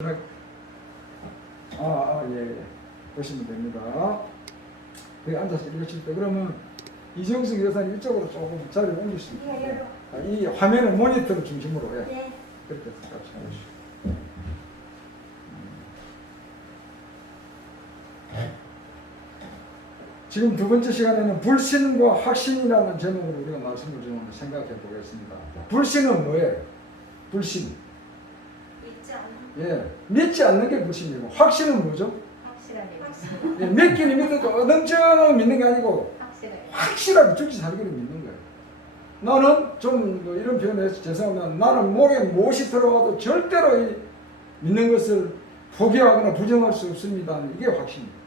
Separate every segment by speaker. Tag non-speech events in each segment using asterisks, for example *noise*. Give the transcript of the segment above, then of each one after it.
Speaker 1: 아, 아, 예, 예. 보시면 됩니다. 거기 앉아서 읽으실 때 그러면 이정숙 여사님 이쪽으로 조금 자리를 옮기십니다.
Speaker 2: 예, 예.
Speaker 1: 아, 이 화면은 모니터를 중심으로 해.
Speaker 2: 네.
Speaker 1: 그렇게 같이 하시죠. 지금 두 번째 시간에는 불신과 확신이라는 제목으로 우리가 말씀을 좀 생각해 보겠습니다. 불신은 뭐예요? 불신. 예, 믿지 않는 게 불신이고 확신은 뭐죠?
Speaker 3: 확실하게.
Speaker 1: 예, 믿기는 믿어도 어정쩡하게 믿는 게 아니고
Speaker 3: 확실하게
Speaker 1: 확실하게 죽지 살기를 믿는 거예요. 나는 좀뭐 이런 표현해서 죄송합니다. 나는 목에 무엇이 들어가도 절대로 이 믿는 것을 포기하거나 부정할 수 없습니다. 이게 확신입니다.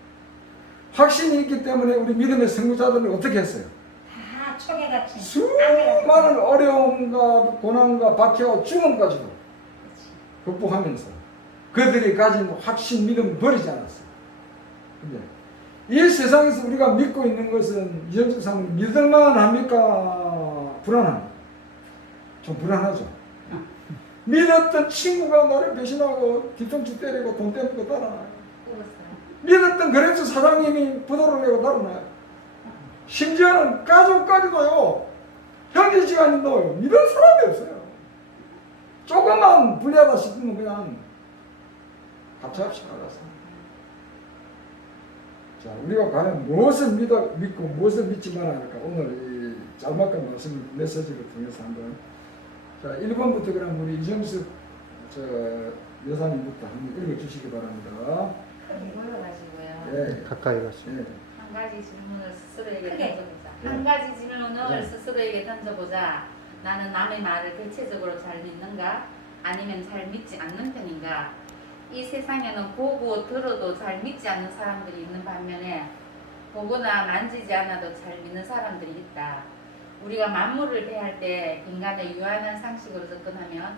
Speaker 1: 확신이 있기 때문에 우리 믿음의 선구자들은 어떻게 했어요?
Speaker 2: 다 초계같이.
Speaker 1: 수많은 어려움과 고난과 박해와 죽음까지도 극복하면서 그들이 가진 확신, 믿음을 버리지 않았어요. 근데 이 세상에서 우리가 믿고 있는 것은 사모님 믿을만 합니까? 불안합니까? 좀 불안하죠. 믿었던 친구가 나를 배신하고 뒤통수 때리고 돈 따라나요.
Speaker 3: 뽑았어요.
Speaker 1: 믿었던 그래서 사장님이 부도를 내고 따라나요. 심지어는 가족까지도요. 형제지간도 믿을 사람이 없어요. 조금만 불리하다 싶으면 그냥 가차없이 나갔어. 자, 우리가 과연 무엇을 믿어, 믿고 무엇을 믿지 말아야 할까? 오늘 이 짤막한 말씀을 메시지를 통해서 한번 자, 1번부터 그럼 우리 이정숙 저 여사님부터 한번 읽어주시기 바랍니다.
Speaker 3: 크게 보여가지고요.
Speaker 1: 예.
Speaker 4: 가까이 가시.
Speaker 1: 예.
Speaker 3: 한 가지 질문을 스스로에게
Speaker 2: 크게.
Speaker 3: 던져보자.
Speaker 1: 네.
Speaker 3: 한 가지 질문을
Speaker 1: 네.
Speaker 3: 스스로에게 던져보자. 나는 남의 말을 대체적으로 잘 믿는가? 아니면 잘 믿지 않는 편인가? 이 세상에는 보고 들어도 잘 믿지 않는 사람들이 있는 반면에 보거나 만지지 않아도 잘 믿는 사람들이 있다. 우리가 만물을 대할 때 인간의 유한한 상식으로 접근하면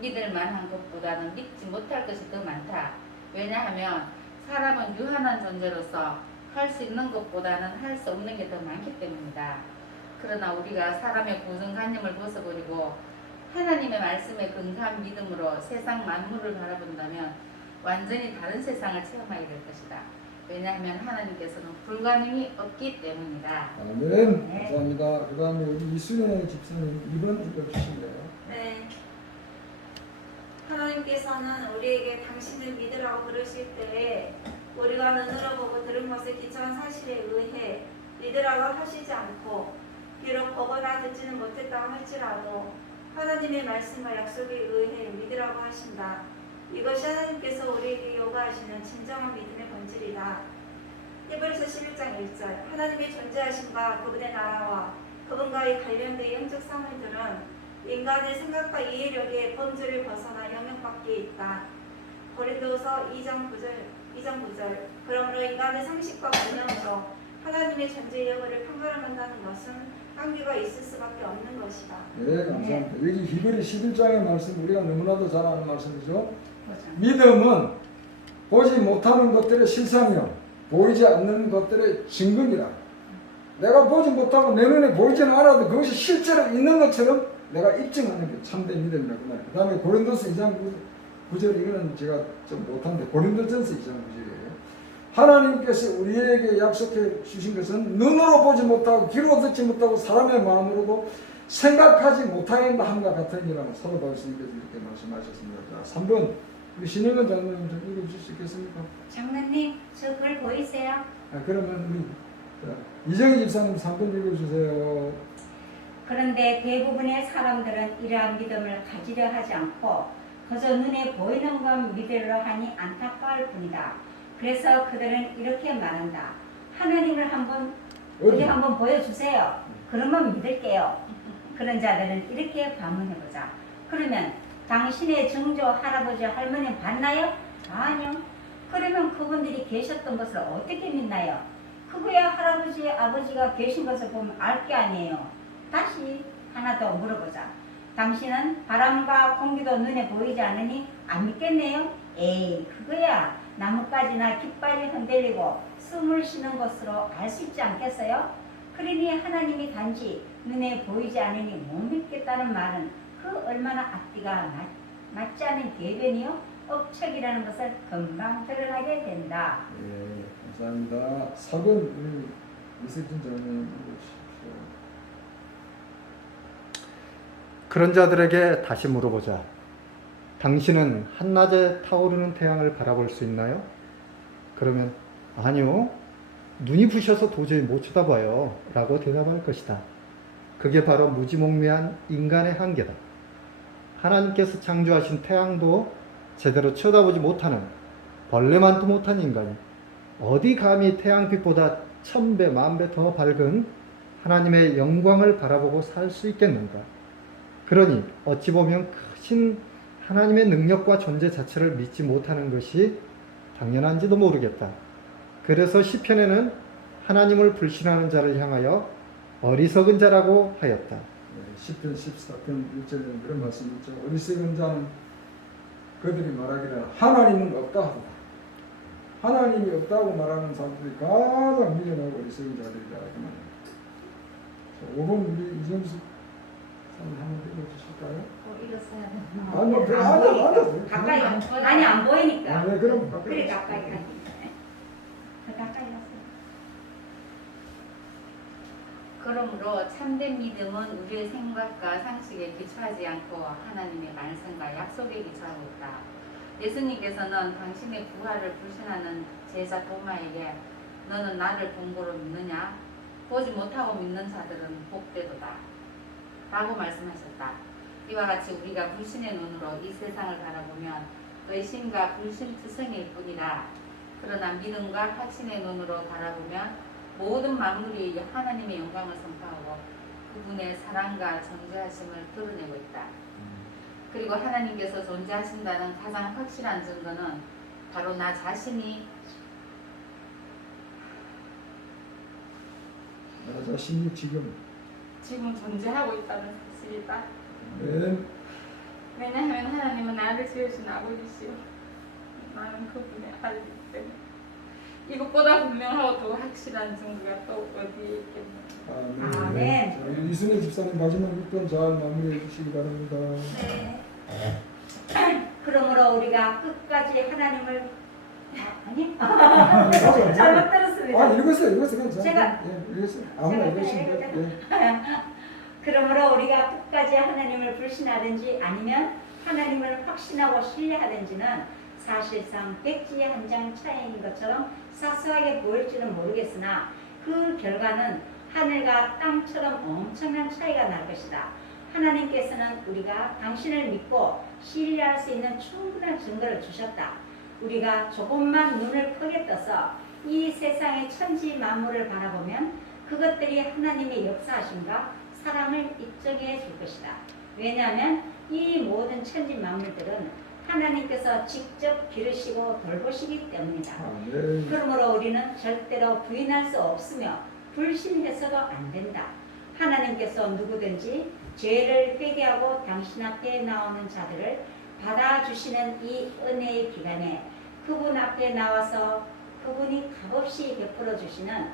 Speaker 3: 믿을 만한 것보다는 믿지 못할 것이 더 많다. 왜냐하면 사람은 유한한 존재로서 할 수 있는 것보다는 할 수 없는 게 더 많기 때문이다. 그러나 우리가 사람의 고정관념을 벗어버리고 하나님의 말씀에 근사한 믿음으로 세상 만물을 바라본다면 완전히 다른 세상을 체험하게 될 것이다. 왜냐하면 하나님께서는 불가능이 없기 때문이다.
Speaker 1: 아멘.
Speaker 3: 네.
Speaker 1: 감사합니다. 그 다음에 우리 이순혜 집사님 2번 읽어주실래요?
Speaker 2: 네. 하나님께서는 우리에게 당신을 믿으라고 부르실 때에 우리가 눈으로 보고 들은 것을 기초한 사실에 의해 믿으라고 하시지 않고 비록 보거나 듣지는 못했다고 할지라도 하나님의 말씀과 약속에 의해 믿으라고 하신다. 이것이 하나님께서 우리에게 요구하시는 진정한 믿음의 본질이다. 히브리서 11장 1절 하나님의 존재하심과 그분의 나라와 그분과의 관련된 영적 사물들은 인간의 생각과 이해력의 범주를 벗어나 영역 밖에 있다. 고린도서 2장 9절, 2장 9절. 그러므로 인간의 상식과 관념으로 하나님의 존재 여부를 판가름한다는 것은 한계가 있을 수밖에 없는 것이다.
Speaker 1: 네, 감사합니다. 여기 히브리 11장의 말씀 우리가 너무나도 잘 아는 말씀이죠. 믿음은 보지 못하는 것들의 실상이요 보이지 않는 것들의 증거이라. 내가 보지 못하고 내 눈에 보이지는 않아도 그것이 실제로 있는 것처럼 내가 입증하는 게 참된 믿음이라고 말해요. 그 다음에 고린도서 2장 9, 절 이거는 제가 좀 못한데 고린도전서 2장 9절이에요. 하나님께서 우리에게 약속해 주신 것은 눈으로 보지 못하고 귀로 듣지 못하고 사람의 마음으로도 생각하지 못하겠다 함과 같으니라고 사도 바울스님께서 이렇게 말씀하셨습니다. 자, 3번 우리 신영은 장로님 좀 읽어주실 수 있겠습니까?
Speaker 2: 장로님, 저 글 보이세요?
Speaker 1: 아, 그러면 우리 자, 이정희 집사님 3번 읽어주세요.
Speaker 5: 그런데 대부분의 사람들은 이러한 믿음을 가지려 하지 않고 그저 눈에 보이는 것 믿으려 하니 안타까울 뿐이다. 그래서 그들은 이렇게 말한다. 하나님을 한번
Speaker 1: 어디?
Speaker 5: 우리 한번 보여주세요. 그러면 믿을게요. 그런 자들은 이렇게 반문해보자. 그러면 당신의 증조 할아버지 할머니 봤나요? 아니요. 그러면 그분들이 계셨던 것을 어떻게 믿나요? 그거야 할아버지 아버지가 계신 것을 보면 알 게 아니에요. 다시 하나 더 물어보자. 당신은 바람과 공기도 눈에 보이지 않으니 안 믿겠네요? 에이, 그거야. 나뭇가지나 깃발이 흔들리고 숨을 쉬는 것으로 알 수 있지 않겠어요? 그러니 하나님이 단지 눈에 보이지 않으니 못 믿겠다는 말은 그 얼마나 앞뒤가 맞, 맞지 않은 대변이요? 업적이라는 것을 금방 드러나게 된다.
Speaker 1: 예, 감사합니다. 사번 우리 이세준 장님.
Speaker 4: 그런 자들에게 다시 물어보자. 당신은 한낮에 타오르는 태양을 바라볼 수 있나요? 그러면 아니요. 눈이 부셔서 도저히 못 쳐다봐요. 라고 대답할 것이다. 그게 바로 무지몽매한 인간의 한계다. 하나님께서 창조하신 태양도 제대로 쳐다보지 못하는 벌레만도 못한 인간이 어디 감히 태양빛보다 천배 만배 더 밝은 하나님의 영광을 바라보고 살 수 있겠는가? 그러니 어찌 보면 크신 하나님의 능력과 존재 자체를 믿지 못하는 것이 당연한지도 모르겠다. 그래서 시편에는 하나님을 불신하는 자를 향하여 어리석은 자라고 하였다.
Speaker 1: 네, 10편 14편 1절에 그런 말씀 있죠. 어리석은 자는 그들이 말하기를 하나님은 없다 하다. 하나님이 없다고 말하는 사람들이 가장 미련하고 어리석은 자들이다. 그 말이에요. 5번 우리 이정수 사님 한번 읽어주실까요?
Speaker 3: 어, 되나?
Speaker 1: 아니요,
Speaker 5: 그안 보이니까.
Speaker 1: 앉아.
Speaker 5: 가까이. 아니 안 보이니까.
Speaker 1: 아, 네, 그럼
Speaker 5: 그래 가까이 가. 더 가까이 가세요.
Speaker 3: 그러므로 참된 믿음은 우리의 생각과 상식에 기초하지 않고 하나님의 말씀과 약속에 기초하고 있다. 예수님께서는 당신의 부활을 불신하는 제자 도마에게 너는 나를 본고로 믿느냐? 보지 못하고 믿는 자들은 복되도다. 라고 말씀하셨다. 이와 같이 우리가 불신의 눈으로 이 세상을 바라보면 의심과 불신 투성일 뿐이라 그러나 믿음과 확신의 눈으로 바라보면 모든 만물이 하나님의 영광을 선포하고 그분의 사랑과 존재하심을 드러내고 있다. 그리고 하나님께서 존재하신다는 가장 확실한 증거는 바로 나 자신이
Speaker 1: 나 자신이 지금
Speaker 3: 지금 존재하고 있다는 사실이다.
Speaker 1: 네,
Speaker 3: 왜냐하면 하나님은 나를 지으신 아버지시오. 나는 그분의 아들이기 때문에 이것보다 분명하고 더 확실한 증거가 또 어디에 있겠노.
Speaker 1: 아, 네.
Speaker 5: 아멘.
Speaker 1: 자, 우리 이순혜 집사님 마지막 6번 잘 마무리해 주시기 바랍니다.
Speaker 2: 네. *clears throat*
Speaker 5: 그러므로 우리가 끝까지 하나님을 아, 아니
Speaker 1: 맞아요. *laughs*
Speaker 5: 잘못 들었습니다.
Speaker 1: 아, 읽었어요, 읽었어요. 괜찮아요.
Speaker 5: 제가-
Speaker 1: 예, 읽었어요. 아무나
Speaker 5: 제가
Speaker 1: 읽으시면 돼요. 예.
Speaker 5: 그러므로 우리가 끝까지 하나님을 불신하든지 아니면 하나님을 확신하고 신뢰하든지는 사실상 백지의 한장 차이인 것처럼 사소하게 보일지는 모르겠으나 그 결과는 하늘과 땅처럼 엄청난 차이가 날 것이다. 하나님께서는 우리가 당신을 믿고 신뢰할 수 있는 충분한 증거를 주셨다. 우리가 조금만 눈을 크게 떠서 이 세상의 천지 만물을 바라보면 그것들이 하나님의 역사하심과 사랑을 입증해 줄 것이다. 왜냐하면 이 모든 천지 만물들은 하나님께서 직접 기르시고 돌보시기 때문이다.
Speaker 1: 아, 네.
Speaker 5: 그러므로 우리는 절대로 부인할 수 없으며 불신해서도 안 된다. 하나님께서 누구든지 죄를 회개하고 당신 앞에 나오는 자들을 받아주시는 이 은혜의 기간에 그분 앞에 나와서 그분이 값없이 베풀어 주시는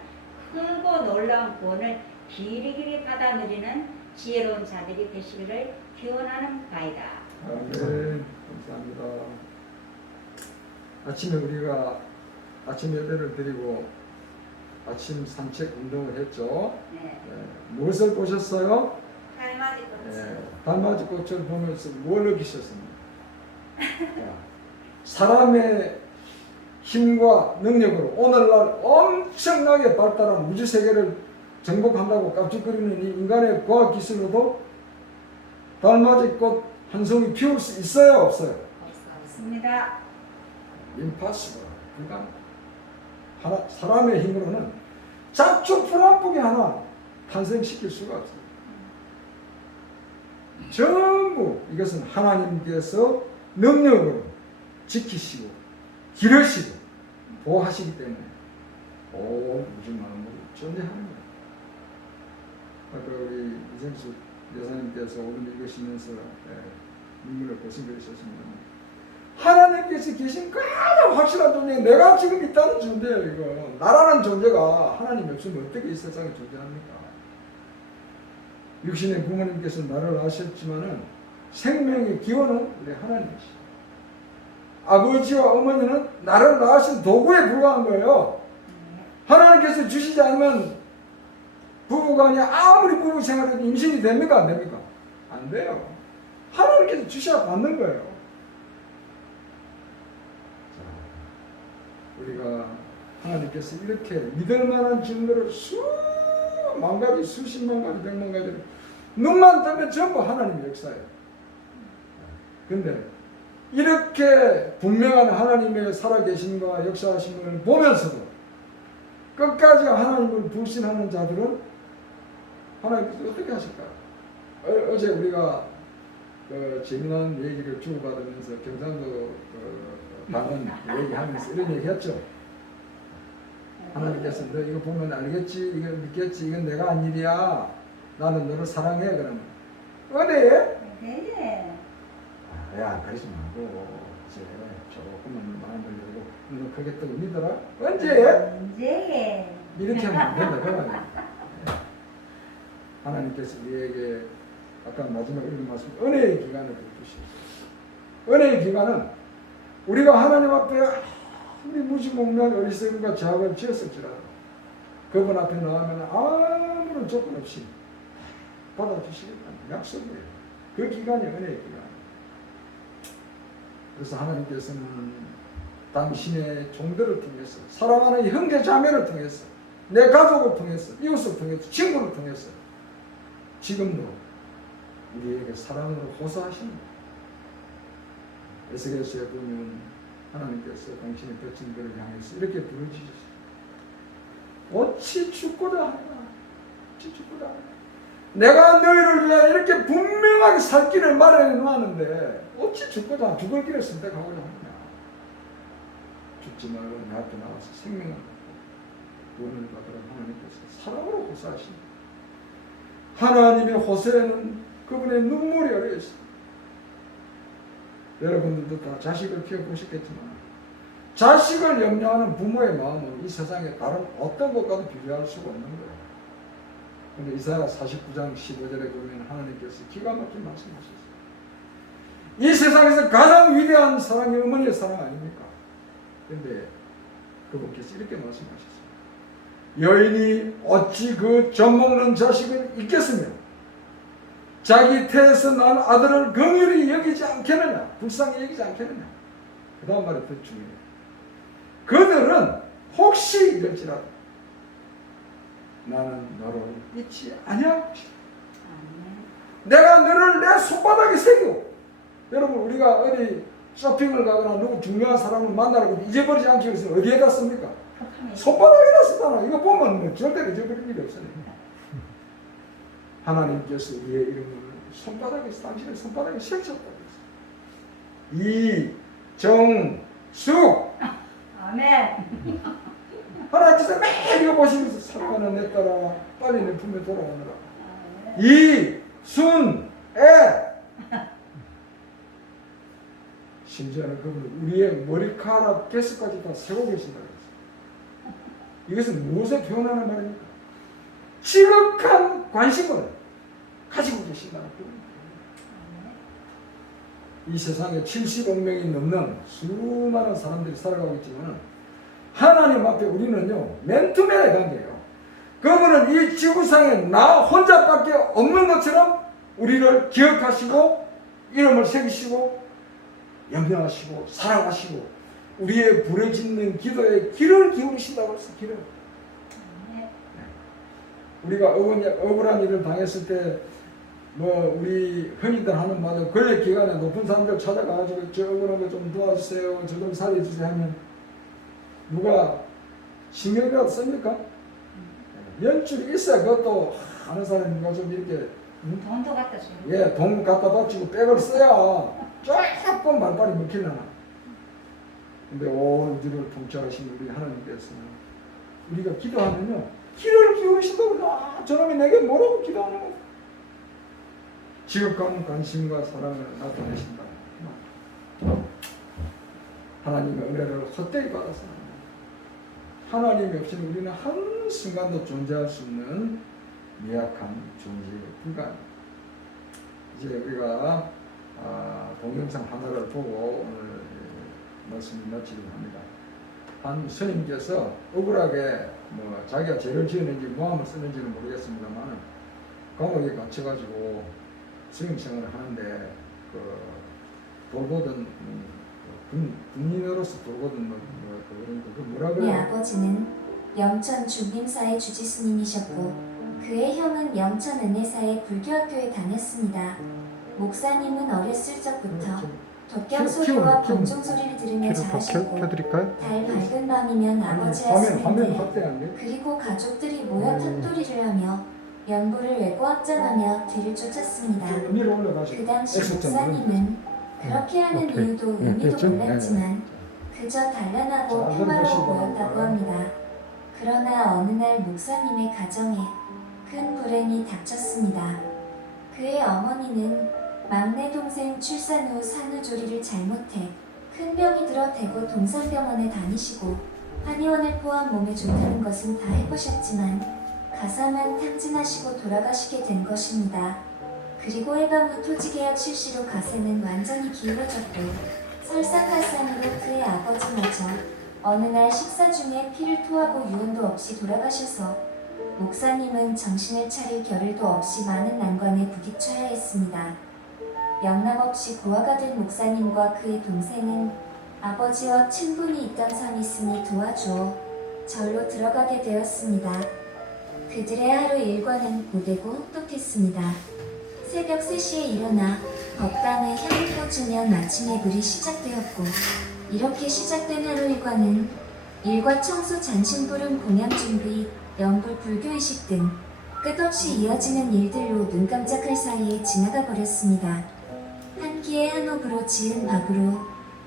Speaker 5: 크고 놀라운 구원을 길이길이 받아 누리는 지혜로운 자들이 되시기를 기원하는 바이다.
Speaker 1: 아, 네. 감사합니다. 아침에 우리가 아침 예배를 드리고 아침 산책 운동을 했죠.
Speaker 5: 네.
Speaker 1: 네. 무엇을 보셨어요?
Speaker 2: 달맞이 꽃이.
Speaker 1: 네. 달맞이 꽃을 보면서 뭘 느끼셨습니까? 자, 사람의 힘과 능력으로 오늘날 엄청나게 발달한 우주 세계를 정복한다고 깜찍거리는 이 인간의 과학 기술로도 달맞이 꽃 한 송이 피울 수 있어요, 없어요?
Speaker 5: 없습니다.
Speaker 1: impossible. 불가능. 하나, 사람의 힘으로는 잡초 풀한 뿌기 하나 탄생시킬 수가 없어요. 전부 이것은 하나님께서 능력으로 지키시고 기르시고 보호하시기 때문에 온 우주 만물이 존재하는 거예요. 아까 우리 이정수 여사님께서 오늘 읽으시면서 예, 눈물을 보신거리셨습니다. 하나님께서 계신 가장 확실한 존재, 내가 지금 있다는 존재예요, 이거. 나라는 존재가 하나님 없으면 어떻게 이 세상에 존재합니까? 육신의 부모님께서 나를 아셨지만은 생명의 기원은 우리 하나님이시죠. 아버지와 어머니는 나를 낳으신 도구에 불과한 거예요. 하나님께서 주시지 않으면 부부간이 아무리 부부 생활해도 임신이 됩니까? 안 됩니까? 안 돼요. 하나님께서 주셔야 받는 거예요. 자, 우리가 하나님께서 이렇게 믿을 만한 증거를 수만 가지, 수십만 가지, 백만 가지를 눈만 뜨면 전부 하나님의 역사예요. 근데 이렇게 분명한 하나님의 살아계신과 역사하신 걸 보면서도 끝까지 하나님을 불신하는 자들은 하나님께서 어떻게 하실까요? 어, 어제 우리가 그 재미난 얘기를 주고받으면서 경상도 그 방언 얘기하면서 이런 얘기했죠. 하나님께서 너 이거 보면 알겠지, 이거 믿겠지, 이건 내가 한 일이야. 나는 너를 사랑해 그러면 어디에?
Speaker 5: 네.
Speaker 1: 아, 야 그러지 말고 이제 조금만 마음을 열고 눈을 크게 뜨고 믿어라. 언제?
Speaker 5: 언제?
Speaker 1: 이렇게 하면 안 된다 그 말이야. 하나님께서 우리에게 아까 마지막 읽은 말씀 은혜의 기간을 주셨어요. 은혜의 기간은 우리가 하나님 앞에 아무리 무지몽매한 어리석음과 죄악을 지었을지라도 그분 앞에 나오면 아무런 조건 없이 받아주시겠다는 약속이에요. 그 기간이 은혜의 기간. 그래서 하나님께서는 당신의 종들을 통해서 사랑하는 형제 자매를 통해서 내 가족을 통해서 이웃을 통해서 친구를 통해서 지금도 우리에게 사랑으로 호소하십니다. 에스겔서에 보면 하나님께서 당신의 백성들을 향해서 이렇게 부르짖으셨어요. 어찌 죽고자 하나 어찌 죽고자 하나 내가 너희를 위하여 이렇게 분명하게 살 길을 마련해 놓았는데 어찌 하나 죽을 길을 선택하고자 하느냐 죽지 말고 내 앞에 나와서 생명을 갖고 구원을 받으라 하나님께서 사랑으로 호소하십니다. 하나님의 호세는 그분의 눈물이 어려 있습니다. 여러분들도 다 자식을 키워보셨겠지만 자식을 염려하는 부모의 마음은 이 세상에 다른 어떤 것과도 비교할 수가 없는 거예요. 근데 이사야 49장 15절에 보면 하나님께서 기가 막힌 말씀하셨어요. 이 세상에서 가장 위대한 사랑이 어머니의 사랑 아닙니까? 근데 그분께서 이렇게 말씀하셨어요. 여인이 어찌 그 젖먹는 자식을 잊겠으며 자기 태에서 난 아들을 긍휼히 여기지 않겠느냐 불쌍히 여기지 않겠느냐. 그 다음 말이 더 중요해요. 그들은 혹시 이럴지라도 나는 너를 잊지 아니하고 내가 너를 내 손바닥에 새기고 여러분 우리가 어디 쇼핑을 가거나 누구 중요한 사람을 만나라고 잊어버리지 않기 위해서 어디에다 씁니까? 손바닥에다 쓰잖아. 이거 보면 뭐 절대로 잊어버릴 일이 없어요. 하나님께서 우리의 이름을 손바닥에 당신의 손바닥에 새기셨다고 했어요. 이정숙
Speaker 5: 아멘. *laughs*
Speaker 1: 하나님께서 매일 이거 보시면서 사랑하는 내 딸아 빨리 내 품에 돌아오느라. 이순애 심지어는 그분 우리의 머리카락 개수까지 다 세고 했어요. 이것은 무엇을 표현하는 말입니까? 지극한 관심을 가지고 계신다는 겁니다. 이 세상에 70억 명이 넘는 수많은 사람들이 살아가고 있지만 하나님 앞에 우리는요 맨투맨의 관계예요. 그분은 이 지구상에 나 혼자밖에 없는 것처럼 우리를 기억하시고 이름을 새기시고 염려하시고 사랑하시고 우리의 부르짖는 기도에 귀를 기울이신다고 했어 귀를. 우리가 억울, 억울한 일을 당했을 때 뭐 우리 흔히들 하는 말은 권력 기관에 높은 사람들 찾아가가지고 저 억울한 거 좀 도와주세요, 저 좀 살려주세요 하면 누가 신경이라도 씁니까? 연줄이 있어야 그것도 아는 사람인가 좀 이렇게 음?
Speaker 5: 돈도 갖다 주고.
Speaker 1: 예, 돈 갖다 바치고 백을 써야 *laughs* 조금 말빨이 먹히려나. 근데 온 우주를 통치하신 우리 하나님께서는 우리가 기도하면요, 귀를 기울이신다고 아, 저놈이 내게 뭐라고 기도하는 거야? 지극한 관심과 사랑을 나타내신다. 하나님의 은혜를 헛되이 받아서 하나님이 없이는 우리는 한 순간도 존재할 수 없는 미약한 존재에 불과합니다. 이제 우리가 아, 동영상 하나를 보고 오늘 말씀을 마치려고 합니다. 한 스님께서 억울하게 뭐 자기가 죄를 지었는지 모함을 쓰는지는 모르겠습니다만 감옥에 갇혀가지고 스님 생활을 하는데 그 돌보던 음, 군, 군인으로서 돌보던 뭐, 뭐 그런 그 뭐라
Speaker 6: 내
Speaker 1: 그래요?
Speaker 6: 아버지는 영천 중림사의 주지스님이셨고 그의 형은 영천 은혜사의 불교학교에 다녔습니다. 목사님은 어렸을 적부터 덕경
Speaker 1: 키-
Speaker 6: 소리와 범종 소리를 들으며
Speaker 4: 켜, 켜드릴까요?
Speaker 6: 달 밝은 밤이면 아버지
Speaker 1: 화면 화면
Speaker 6: 하시는데
Speaker 1: 확대 안 돼?
Speaker 6: 그리고 가족들이 모여
Speaker 1: 음.
Speaker 6: 탑돌이를 하며 연부를 외고 확장하며 뒤를 쫓았습니다.
Speaker 1: 위로 올라가시.
Speaker 6: 그 당시
Speaker 1: X점
Speaker 6: 목사님은 그렇게 하는
Speaker 4: 오케이.
Speaker 6: 이유도
Speaker 4: 네,
Speaker 6: 의미도
Speaker 4: 됐죠?
Speaker 6: 몰랐지만 그저 단란하고
Speaker 1: 자,
Speaker 6: 평화로워
Speaker 1: 보시고.
Speaker 6: 보였다고 합니다. 그러나 어느 날 목사님의 가정에 큰 불행이 닥쳤습니다. 그의 어머니는 막내 동생 출산 후 산후조리를 잘못해 큰 병이 들어 대구 동산병원에 다니시고 한의원을 포함 몸에 좋다는 것은 다 해보셨지만 가사만 탕진하시고 돌아가시게 된 것입니다. 그리고 해방 후 토지계약 실시로 가세는 완전히 기울어졌고 설상가상으로 그의 아버지 마저 어느 날 식사 중에 피를 토하고 유언도 없이 돌아가셔서 목사님은 정신을 차릴 겨를도 없이 많은 난관에 부딪혀야 했습니다. 영락없이 고아가 된 목사님과 그의 동생은 아버지와 친분이 있던 선이 있으니 도와주어 절로 들어가게 되었습니다. 그들의 하루 일과는 고되고 혹독했습니다. 새벽 3시에 일어나 법당에 향을 꽂으면 아침에 물이 시작되었고 이렇게 시작된 하루 일과는 일과 청소 잔심부름 공양 준비, 연불 불교의식 등 끝없이 이어지는 일들로 눈 깜짝할 사이에 지나가 버렸습니다. 한 끼에 한 옥으로 지은 밥으로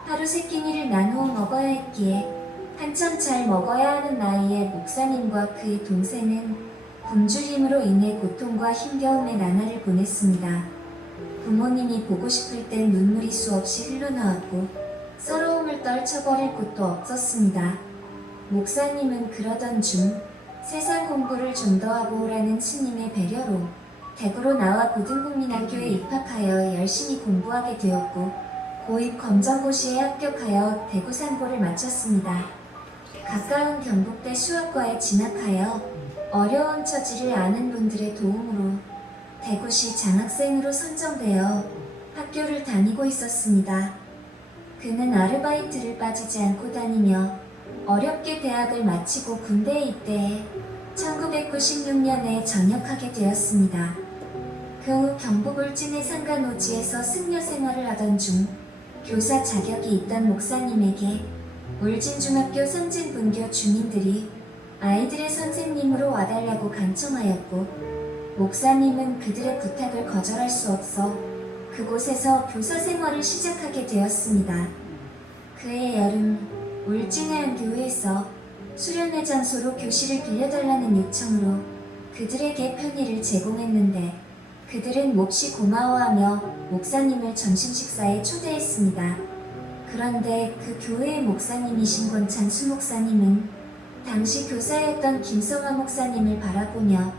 Speaker 6: 하루 세 끼니를 나누어 먹어야 했기에 한참 잘 먹어야 하는 나이에 목사님과 그의 동생은 굶주림으로 인해 고통과 힘겨움의 나날을 보냈습니다. 부모님이 보고 싶을 땐 눈물이 수없이 흘러나왔고 서러움을 떨쳐버릴 곳도 없었습니다. 목사님은 그러던 중 세상 공부를 좀 더 하고 오라는 스님의 배려로 대구로 나와 고등국민학교에 입학하여 열심히 공부하게 되었고 고입 검정고시에 합격하여 대구 상고를 마쳤습니다. 가까운 경북대 수학과에 진학하여 어려운 처지를 아는 분들의 도움으로 대구시 장학생으로 선정되어 학교를 다니고 있었습니다. 그는 아르바이트를 빠지지 않고 다니며 어렵게 대학을 마치고 군대에 입대해 1996년에 전역하게 되었습니다. 그후 경북 울진의 상간오지에서 승려 생활을 하던 중 교사 자격이 있던 목사님에게 울진중학교 성진분교 주민들이 아이들의 선생님으로 와달라고 간청하였고 목사님은 그들의 부탁을 거절할 수 없어 그곳에서 교사 생활을 시작하게 되었습니다. 그해 여름 울진의 한 교회에서 수련회 장소로 교실을 빌려달라는 요청으로 그들에게 편의를 제공했는데 그들은 몹시 고마워하며 목사님을 점심 식사에 초대했습니다. 그런데 그 교회의 목사님이신 권찬 수 목사님은 당시 교사였던 김성화 목사님을 바라보며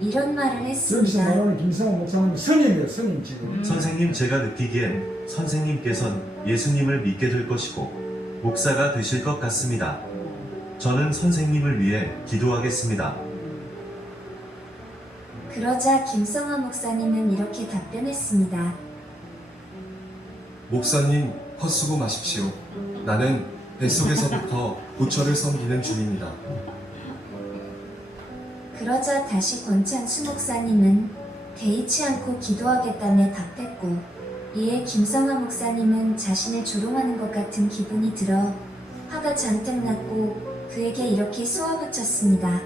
Speaker 6: 이런 말을
Speaker 1: 여기서
Speaker 6: 했습니다.
Speaker 1: 말하는 김성호 목사님 스님이에요 스님 지금.
Speaker 7: 선생님 제가 느끼기엔 선생님께선 예수님을 믿게 될 것이고 목사가 되실 것 같습니다. 저는 선생님을 위해 기도하겠습니다.
Speaker 6: 그러자 김성화 목사님은 이렇게 답변했습니다.
Speaker 8: 목사님 헛수고 마십시오. 나는 뱃속에서부터 부처를 섬기는 중입니다.
Speaker 6: 그러자 다시 권찬 수 목사님은 개의치 않고 기도하겠다며 답했고 이에 김성화 목사님은 자신을 조롱하는 것 같은 기분이 들어 화가 잔뜩 났고 그에게 이렇게 쏘아붙였습니다.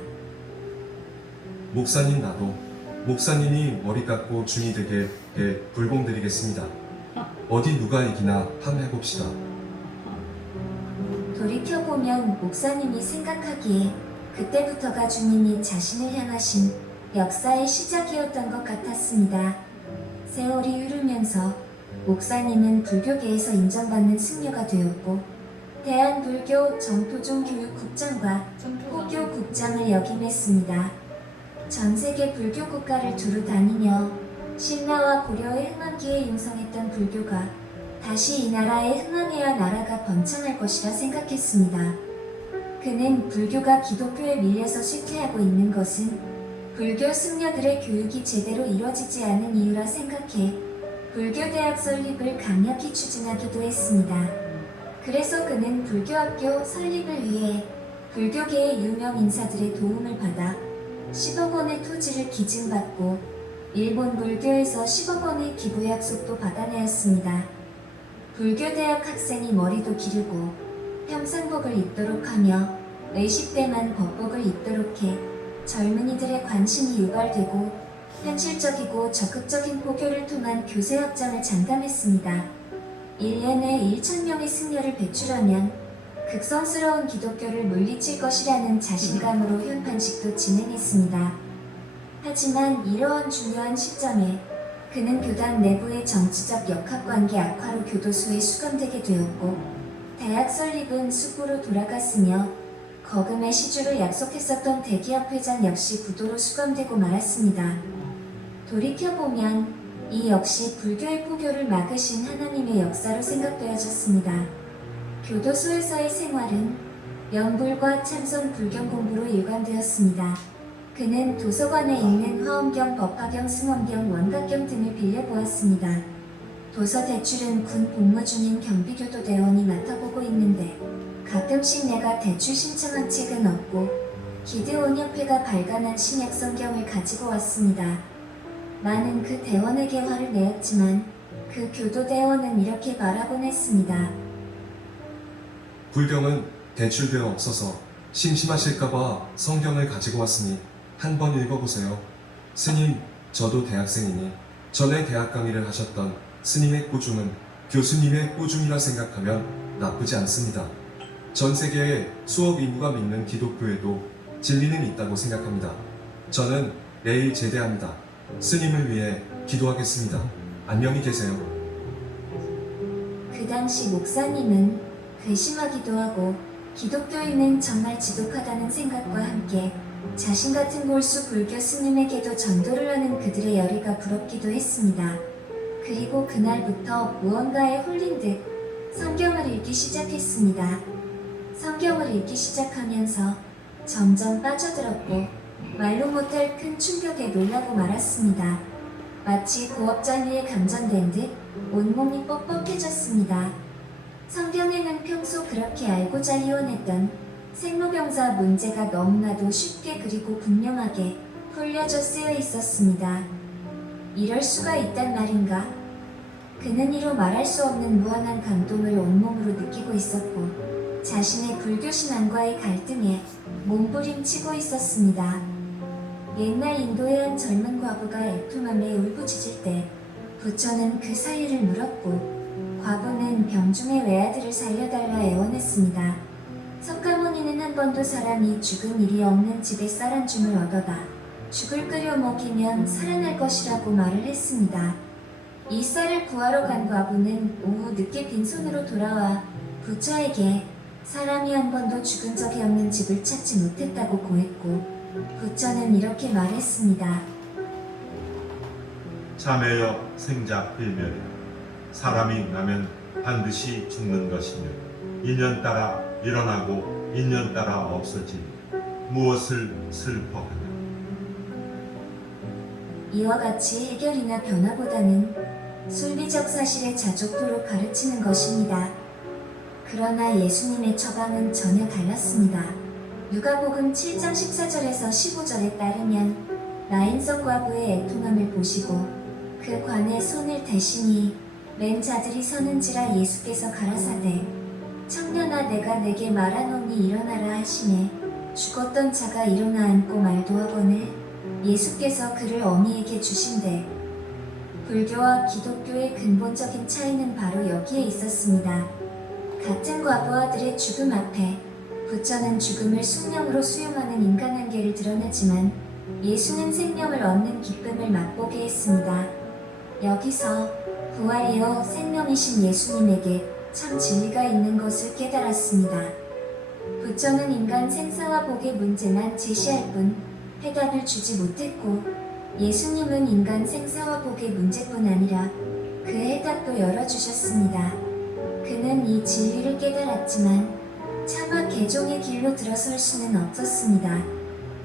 Speaker 8: 목사님 나도 목사님이 머리 깎고 중이 되게 에 불공 드리겠습니다. 어디 누가 이기나 함 해봅시다.
Speaker 6: 돌이켜보면 목사님이 생각하기에 그때부터가 주님이 자신을 향하신 역사의 시작이었던 것 같았습니다. 세월이 흐르면서 목사님은 불교계에서 인정받는 승려가 되었고 대한불교 정토종교육국장과 호교국장을 역임했습니다. 전 세계 불교 국가를 두루 다니며 신라와 고려의 흥왕기에 융성했던 불교가 다시 이 나라에 흥황해야 나라가 번창할 것이라 생각했습니다. 그는 불교가 기독교에 밀려서 쇠퇴하고 있는 것은 불교 승려들의 교육이 제대로 이루어지지 않은 이유라 생각해 불교 대학 설립을 강력히 추진하기도 했습니다. 그래서 그는 불교 학교 설립을 위해 불교계의 유명 인사들의 도움을 받아 10억 원의 토지를 기증받고 일본 불교에서 10억 원의 기부 약속도 받아내었습니다. 불교 대학 학생이 머리도 기르고 평상복을 입도록 하며 외식 때만 법복을 입도록 해 젊은이들의 관심이 유발되고 현실적이고 적극적인 포교를 통한 교세 확장을 장담했습니다. 1년에 1천명의 승려를 배출하면 극성스러운 기독교를 물리칠 것이라는 자신감으로 현판식도 진행했습니다. 하지만 이러한 중요한 시점에 그는 교단 내부의 정치적 역학관계 악화로 교도소에 수감되게 되었고 대학 설립은 수구로 돌아갔으며 거금의 시주를 약속했었던 대기업 회장 역시 부도로 수감되고 말았습니다. 돌이켜보면 이 역시 불교의 포교를 막으신 하나님의 역사로 생각되어졌습니다. 교도소에서의 생활은 명불과 참선 불경 공부로 일관되었습니다. 그는 도서관에 있는 화엄경, 법화경, 승원경, 원각경 등을 빌려보았습니다. 도서 대출은 군 복무 중인 경비교도 대원이 맡아보고 있는데 가끔씩 내가 대출 신청한 책은 없고 기드온 협회가 발간한 신약 성경을 가지고 왔습니다. 나는 그 대원에게 화를 내었지만 그 교도 대원은 이렇게 말하곤 했습니다.
Speaker 8: 불경은 대출되어 없어서 심심하실까봐 성경을 가지고 왔으니 한번 읽어보세요. 스님, 저도 대학생이니 전에 대학 강의를 하셨던 스님의 꾸중은 교수님의 꾸중이라 생각하면 나쁘지 않습니다. 전 세계의 수억 인구가 믿는 기독교에도 진리는 있다고 생각합니다. 저는 내일 제대합니다. 스님을 위해 기도하겠습니다. 안녕히 계세요.
Speaker 6: 그 당시 목사님은 괘씸하기도 하고 기독교인은 정말 지독하다는 생각과 함께 자신 같은 골수 불교 스님에게도 전도를 하는 그들의 열의가 부럽기도 했습니다. 그리고 그날부터 무언가에 홀린 듯 성경을 읽기 시작했습니다. 성경을 읽기 시작하면서 점점 빠져들었고 말로 못할 큰 충격에 놀라고 말았습니다. 마치 고업잔위에 감전된 듯 온몸이 뻑뻑해졌습니다. 성경에는 평소 그렇게 알고자 이혼했던 생로병사 문제가 너무나도 쉽게 그리고 분명하게 풀려져 쓰여 있었습니다. 이럴 수가 있단 말인가? 그는 이로 말할 수 없는 무한한 감동을 온몸으로 느끼고 있었고 자신의 불교 신앙과의 갈등에 몸부림치고 있었습니다. 옛날 인도의 한 젊은 과부가 애통함에 울부짖을 때 부처는 그 사이를 물었고 과부는 병중의 외아들을 살려달라 애원했습니다. 석가모니는 한 번도 사람이 죽은 일이 없는 집에 쌀한 줌을 얻어다 죽을 끓여 먹이면 살아날 것이라고 말을 했습니다. 이 쌀을 구하러 간 과부는 오후 늦게 빈손으로 돌아와 부처에게 사람이 한 번도 죽은 적이 없는 집을 찾지 못했다고 고했고 부처는 이렇게 말했습니다.
Speaker 9: 자매여 생자 필멸 사람이 나면 반드시 죽는 것이며 인연 따라 일어나고 인연 따라 없어지니 무엇을 슬퍼하냐
Speaker 6: 이와 같이 해결이나 변화보다는 순리적 사실의 자족도로 가르치는 것입니다. 그러나 예수님의 처방은 전혀 달랐습니다. 누가복음 7장 14절에서 15절에 따르면 라인성 과부의 애통함을 보시고 그 관에 손을 대시니 맨 자들이 서는지라 예수께서 가라사대 청년아 내가 내게 말하노니 일어나라 하시매 죽었던 자가 일어나 앉고 말도 하거늘 예수께서 그를 어미에게 주신대 불교와 기독교의 근본적인 차이는 바로 여기에 있었습니다. 같은 과부아들의 죽음 앞에 부처는 죽음을 숙명으로 수용하는 인간 한계를 드러내지만 예수는 생명을 얻는 기쁨을 맛보게 했습니다. 여기서 부활이요 생명이신 예수님에게 참 진리가 있는 것을 깨달았습니다. 부처는 인간 생사와 복의 문제만 제시할 뿐 해답을 주지 못했고 예수님은 인간 생사와 복의 문제뿐 아니라 그의 해답도 열어주셨습니다. 그는 이 진리를 깨달았지만 차마 개종의 길로 들어설 수는 없었습니다.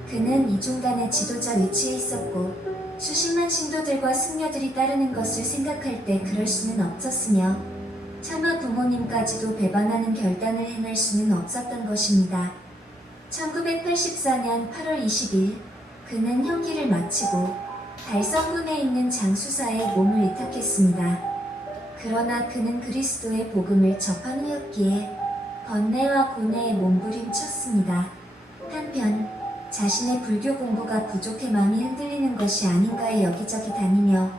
Speaker 6: 그는 이중간의 지도자 위치에 있었고 수십만 신도들과 승려들이 따르는 것을 생각할 때 그럴 수는 없었으며 차마 부모님까지도 배반하는 결단을 행할 수는 없었던 것입니다. 1984년 8월 20일 그는 형기를 마치고 달성군에 있는 장수사에 몸을 위탁했습니다. 그러나 그는 그리스도의 복음을 접한 후였기에 번뇌와 고뇌에 몸부림쳤습니다. 자신의 불교 공부가 부족해 마음이 흔들리는 것이 아닌가에 여기저기 다니며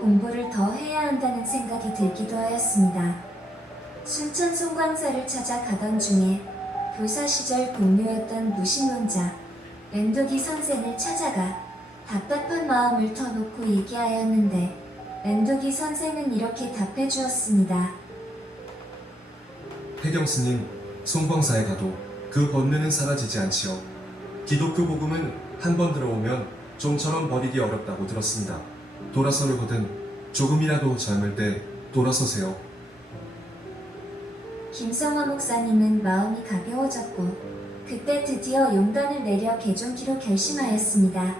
Speaker 6: 공부를 더 해야 한다는 생각이 들기도 하였습니다. 순천 송광사를 찾아 가던 중에 교사 시절 동료였던 무신론자 렌도기 선생을 찾아가 답답한 마음을 터놓고 얘기하였는데 렌도기 선생은 이렇게 답해 주었습니다.
Speaker 8: 혜경 스님, 송광사에 가도 그 번뇌는 사라지지 않지요. 기독교 복음은 한 번 들어오면 좀처럼 버리기 어렵다고 들었습니다. 돌아서려거든 조금이라도 젊을 때 돌아서세요.
Speaker 6: 김성화 목사님은 마음이 가벼워졌고 그때 드디어 용단을 내려 개종키로 결심하였습니다.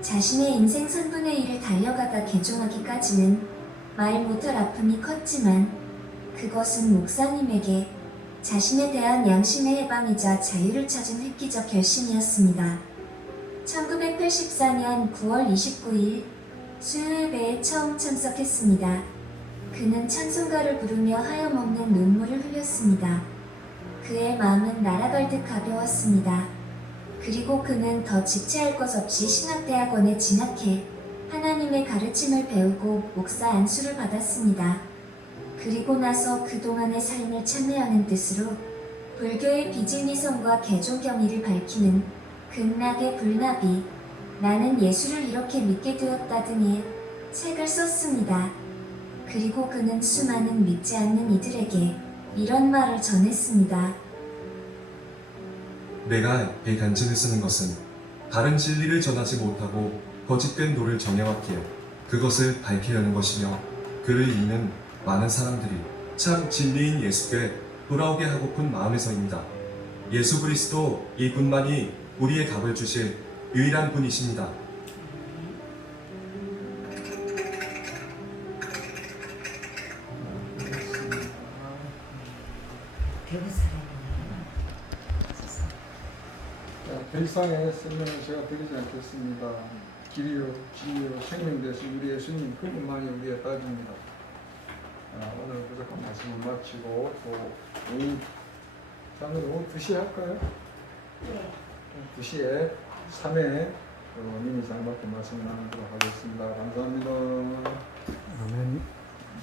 Speaker 6: 자신의 인생 3분의 1을 달려가다 개종하기까지는 말 못할 아픔이 컸지만 그것은 목사님에게 자신에 대한 양심의 해방이자 자유를 찾은 획기적 결심이었습니다. 1984년 9월 29일 수요일 배에 처음 참석했습니다. 그는 찬송가를 부르며 하염없는 눈물을 흘렸습니다. 그의 마음은 날아갈 듯 가벼웠습니다. 그리고 그는 더 지체할 것 없이 신학대학원에 진학해 하나님의 가르침을 배우고 목사 안수를 받았습니다. 그리고 나서 그동안의 삶을 참여하는 뜻으로 불교의 비진리성과 개종 경위를 밝히는 극락의 불나비 나는 예수를 이렇게 믿게 되었다 등의 책을 썼습니다. 그리고 그는 수많은 믿지 않는 이들에게 이런 말을 전했습니다.
Speaker 8: 내가 이 간증을 쓰는 것은 다른 진리를 전하지 못하고 거짓된 도를 정해왔기에 그것을 밝히려는 것이며 그를 읽는 많은 사람들이 참 진리인 예수께 돌아오게 하고픈 마음에서입니다. 예수 그리스도 이분만이 우리의 답을 주실 유일한 분이십니다.
Speaker 1: 이상의 설명을 제가 드리지 않겠습니다. 길이요, 진리요, 생명 되신 우리 예수님 그분만이 우리의 답입니다. 아, 오늘 무조건 다시 못 마치고 또 내일 저는 오후 2시에 할까요?
Speaker 5: 네.
Speaker 1: 2시에 3회 그 원인이 잘 맞게 말씀 나누도록 하겠습니다. 감사합니다. 아멘.